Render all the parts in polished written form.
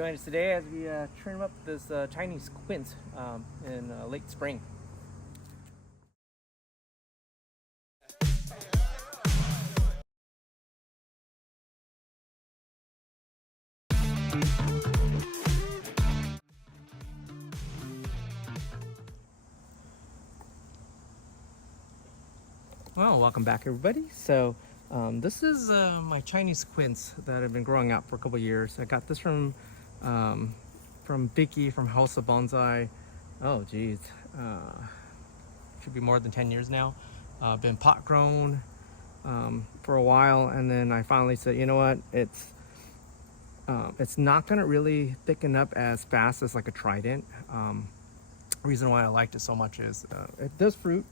join us today as we trim up this Chinese quince in late spring. Well, welcome back everybody. So this is my Chinese quince that I've been growing out for a couple years. I got this from Vicky from House of Bonsai. Oh geez, should be more than 10 years now. Been pot grown for a while, and then I finally said, you know what, it's not gonna really thicken up as fast as like a trident. Reason why I liked it so much is it does fruit.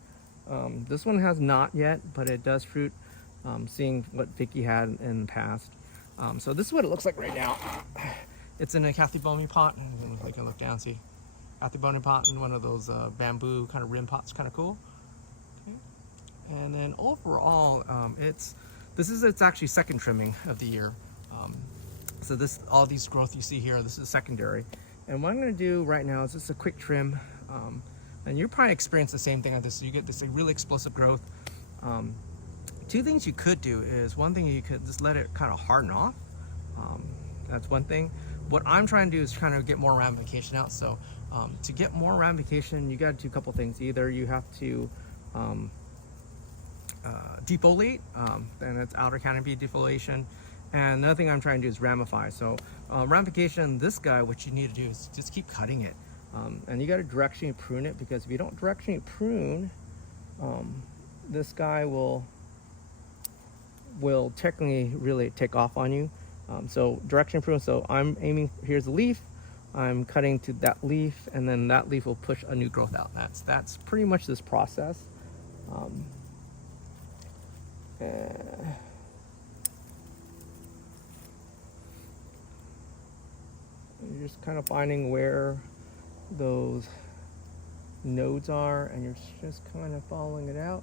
This one has not yet, but it does fruit, seeing what Vicky had in the past. So this is what it looks like right now. It's in a Kathy Boni pot. I can look down, see. Kathy Boni pot in one of those bamboo kind of rim pots, kind of cool. Okay. And then overall, it's actually second trimming of the year. So all these growth you see here, this is secondary. And what I'm gonna do right now is just a quick trim. And you'll probably experience the same thing on this. You get this really explosive growth. Two things you could do is, one thing you could just let it kind of harden off. That's one thing. What I'm trying to do is trying to get more ramification out. So to get more ramification, you got to do a couple things. Either you have to defoliate, and it's outer canopy defoliation. And another thing I'm trying to do is ramify. So ramification, this guy, what you need to do is just keep cutting it. And you got to directionally prune it, because if you don't directionally prune, this guy will technically really take off on you. So direction prune. So I'm aiming, here's the leaf, I'm cutting to that leaf, and then that leaf will push a new growth out. That's pretty much this process. You're just kind of finding where those nodes are, and you're just kind of following it out.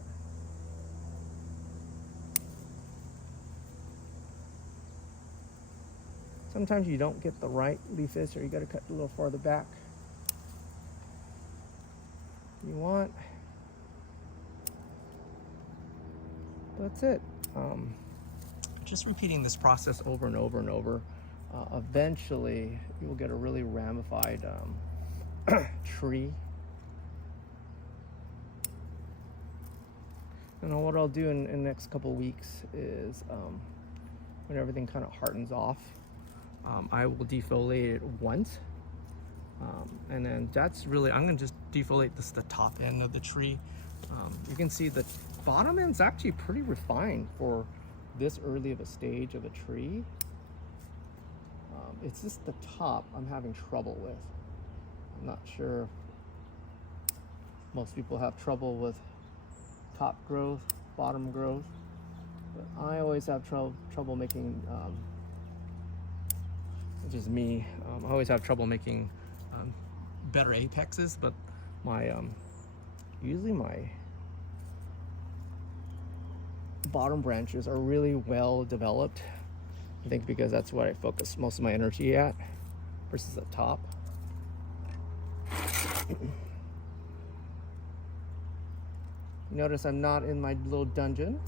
Sometimes you don't get the right leaf this, or you got to cut a little farther back. You want. That's it. Just repeating this process over and over and over. Eventually, you will get a really ramified tree. And what I'll do in the next couple weeks is, when everything kind of hardens off, I will defoliate it once, and then that's really, I'm gonna just defoliate the top end of the tree. You can see the bottom end's actually pretty refined for this early of a stage of a tree. It's just the top I'm having trouble with. I'm not sure, most people have trouble with top growth, bottom growth, but I always have trouble making, which is me, I always have trouble making better apexes, but usually my bottom branches are really well developed. I think because that's what I focus most of my energy at versus the top. Notice I'm not in my little dungeon.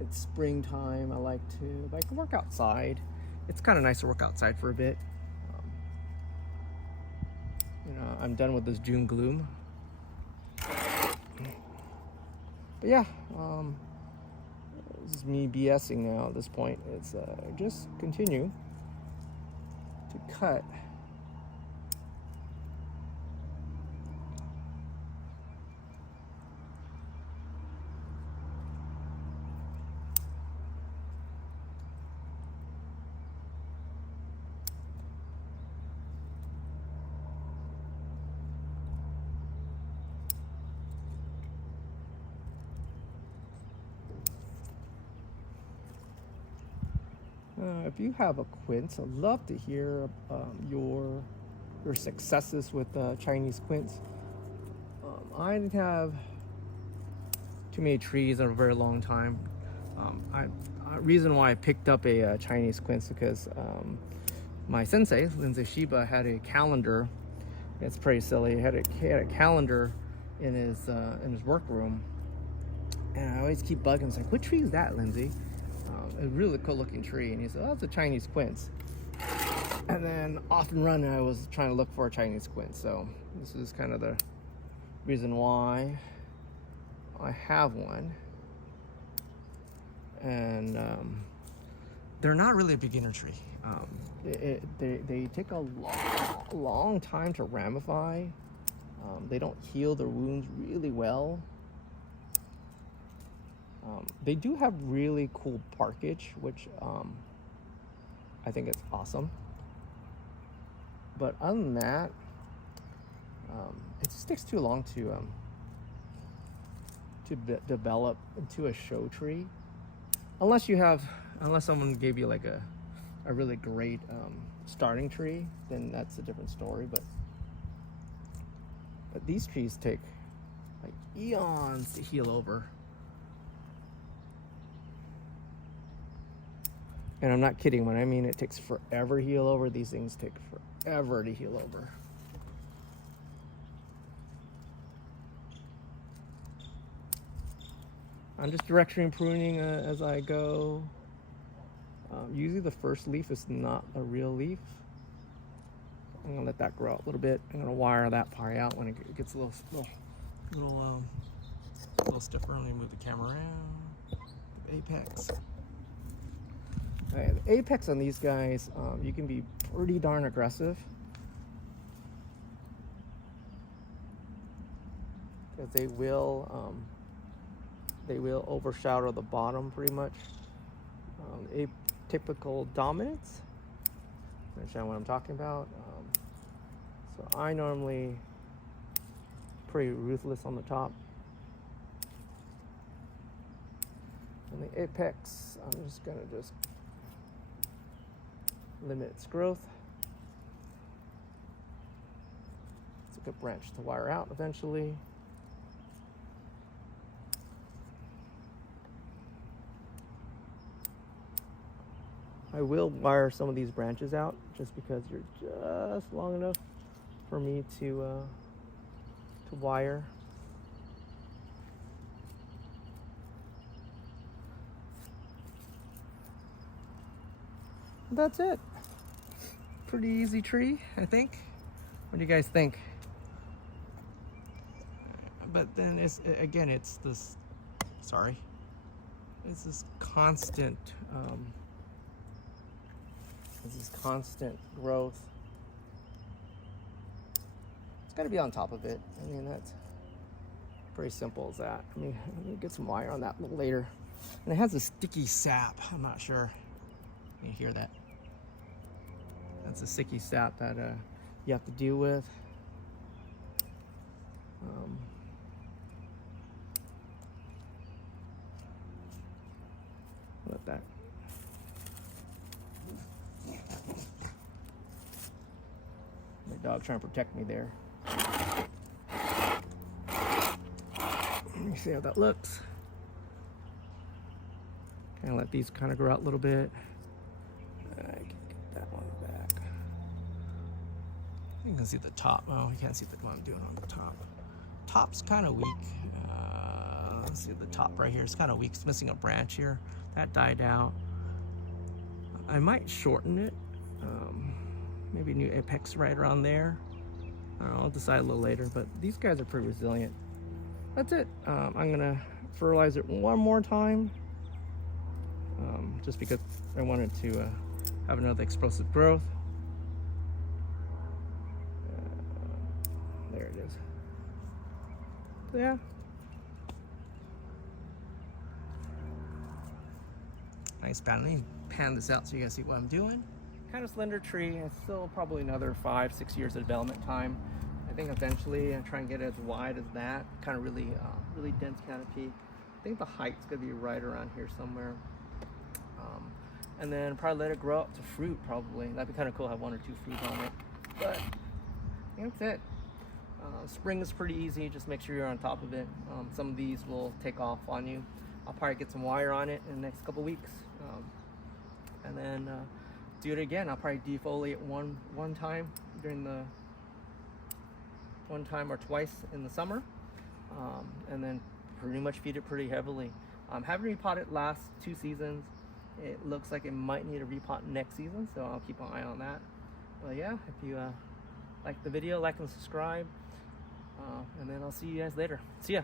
It's springtime. I can work outside. It's kind of nice to work outside for a bit. I'm done with this June gloom. But yeah, this is me BSing now at this point. It's just continue to cut. If you have a quince, I'd love to hear your successes with Chinese quince. I didn't have too many trees in a very long time. reason why I picked up a Chinese quince because my sensei, Lindsay Shiba, had a calendar. It's pretty silly. He had a calendar in his workroom, and I always keep bugging him. It's like, what tree is that, Lindsay? A really cool looking tree. And he said, oh, it's a Chinese quince. And then off and running, I was trying to look for a Chinese quince. So this is kind of the reason why I have one. And they're not really a beginner tree. They take a long time to ramify. They don't heal their wounds really well. They do have really cool parkage, which I think it's awesome. But other than that, it just takes too long to develop into a show tree, unless someone gave you like a really great starting tree. Then that's a different story. But these trees take like eons to heal over. And I'm not kidding when I mean it takes forever to heal over. These things take forever to heal over. I'm just directionally pruning as I go. Usually the first leaf is not a real leaf. I'm gonna let that grow out a little bit. I'm gonna wire that part out when it gets a little stiffer. Let me move the camera around. The apex. Okay, the apex on these guys, you can be pretty darn aggressive. Because they will overshadow the bottom pretty much. Atypical dominance. Understand what I'm talking about? So I normally pretty ruthless on the top. And the apex, I'm just gonna limit its growth. It's a good branch to wire out eventually. I will wire some of these branches out just because you're just long enough for me to wire. That's it. Pretty easy tree, I think. What do you guys think? But then it's this constant growth. It's got to be on top of it. I mean, that's pretty simple as that. I mean, let me get some wire on that a little later. And it has a sticky sap. I'm not sure. You hear that? That's a sticky sap that you have to deal with. Let that. My dog trying to protect me there. Let me see how that looks. Kind of let these kind of grow out a little bit. I can get that one back. You can see the top. Oh, you can't see what I'm doing on the top. Top's kind of weak. Let's see the top right here. It's kind of weak. It's missing a branch here. That died out. I might shorten it. Maybe a new apex right around there. I don't know, I'll decide a little later, but these guys are pretty resilient. That's it. I'm gonna fertilize it one more time, just because I wanted to have another explosive growth. There it is. So yeah. Nice pan. Let me pan this out so you guys see what I'm doing. Kind of slender tree. It's still probably another 5-6 years of development time. I think eventually I try and get it as wide as that. Kind of really dense canopy. I think the height's gonna be right around here somewhere. And then probably let it grow up to fruit. Probably that'd be kind of cool. Have 1 or 2 fruits on it. But I think that's it. Spring is pretty easy. Just make sure you're on top of it. Some of these will take off on you. I'll probably get some wire on it in the next couple weeks, and then do it again. I'll probably defoliate one time during the one time or twice in the summer, and then pretty much feed it pretty heavily. Haven't repotted last 2 seasons. It looks like it might need a repot next season, so I'll keep an eye on that. But yeah, if you like the video, like and subscribe, and then I'll see you guys later. See ya.